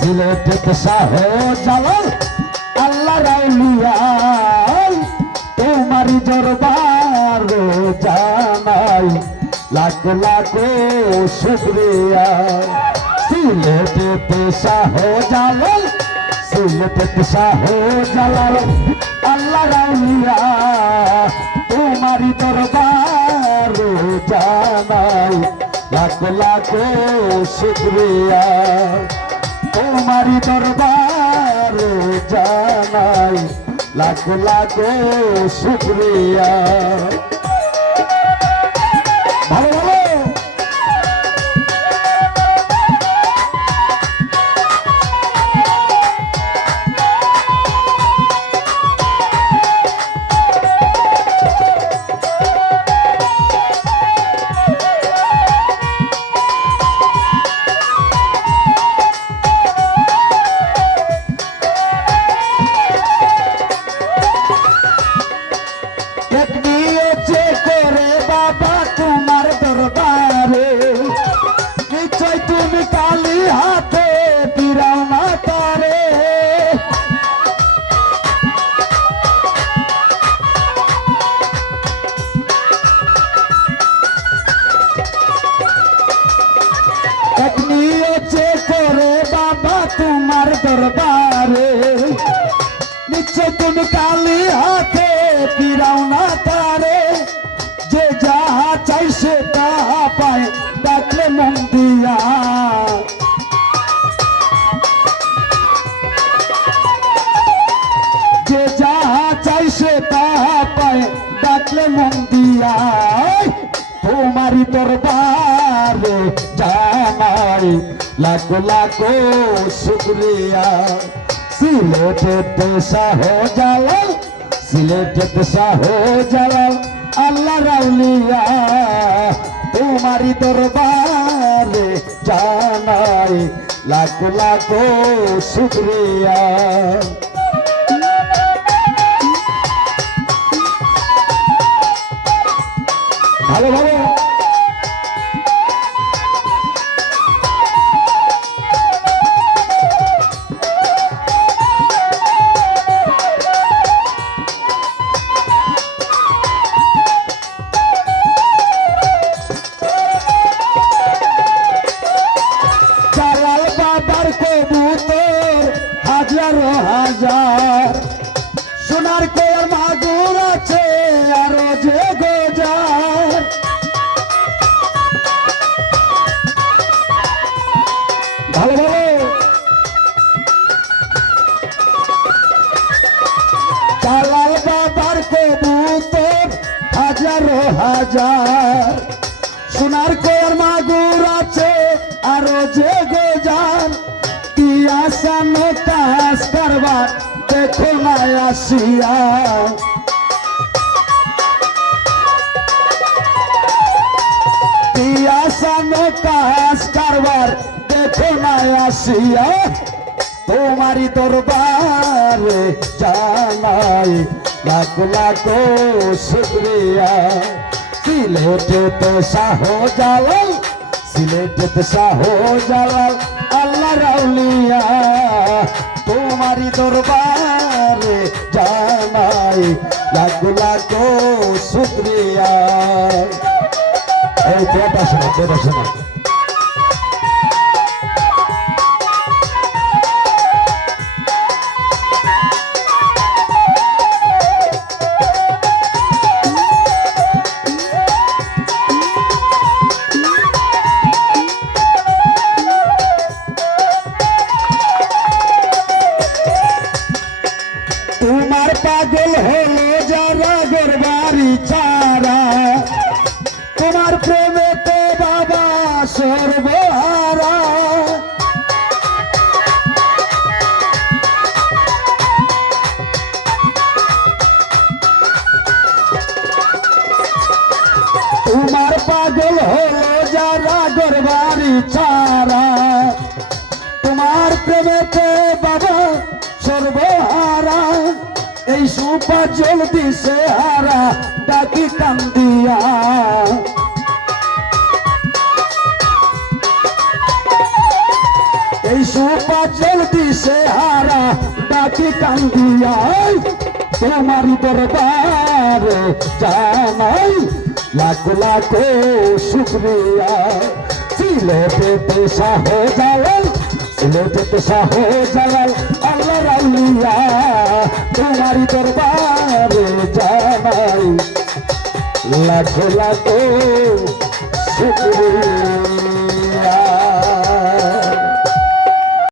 সিলেটের শাহ জালাল আল্লাহ রাউলিয়া তোমারি দরবার জানাই লাখ লাখ শুক্রিয়া। সিলেটের শাহ জালাল সিলেটের শাহ জালাল আল্লাহ রাউলিয়া তোমারি দরবার জানাই লাখ লাখ শুক্রিয়া। তোমারি দরবারে জানাই লাখ লাখ শুক্রিয়া। তুমি কালি হাতে ফিরাও না তারে। যে যাহা চাইছে তাহা পায়, ডাকলে মন দিয়া। যে যাহা চাইছে তাহা পায়, ডাকলে মন দিয়া। তোমারি দরবারে জানাই, লাখ লাখ শুক্রিয়া। সিলেটেতে শাহ জালাল সিলেটেতে শাহ জালাল আল্লাহ রাউলিয়া তোমারি দরবারে জানাই লাখ লাখ শুক্রিয়া। ভালো ভালো। কবুতর হাজারো হাজার। সোনার কোয়ার মাগুর আছে, আরও যে গোজার। ভালো ভালো। জালাল বাবার কবুতর হাজারো হাজার। সোনার কোয়ার মাগুর আছে, আরও যে আসানো কাজ কারবার দেখো না আসিয়া। কি আসানো কারবার দেখো না আসিয়া। তোমারি দরবারে জানাই লাখ লাখ শুক্রিয়া। সিলেটেতে শাহ জালাল সিলেটেতে শাহ জালাল আল্লাহ রাউলিয়া তোমারি দরবারে জানাই লাখ লাখ শুক্রিয়া। এই বেটা শোনা বেটা শোনা পাগল হলো যারা গরবারি চারা তোমার প্রেমেতে বাবা সর্বহারা। তোমার পাগল হলো যারা গরবারি চারা এই সুপা জল দিছে হারা, ডাকি কান্দিয়া। এই শিশু পাচল দিশে হারা, ডাকি কান্দিয়াই তোমারি দরবার জানাই, লাখ লাখ শুক্রিয়া। সিলেটেতে শাহ জালাল সিলেটেতে শাহ জালাল আল্লাহ তোমারি দরবার জানাই লাখ লাখ শুক্রিয়া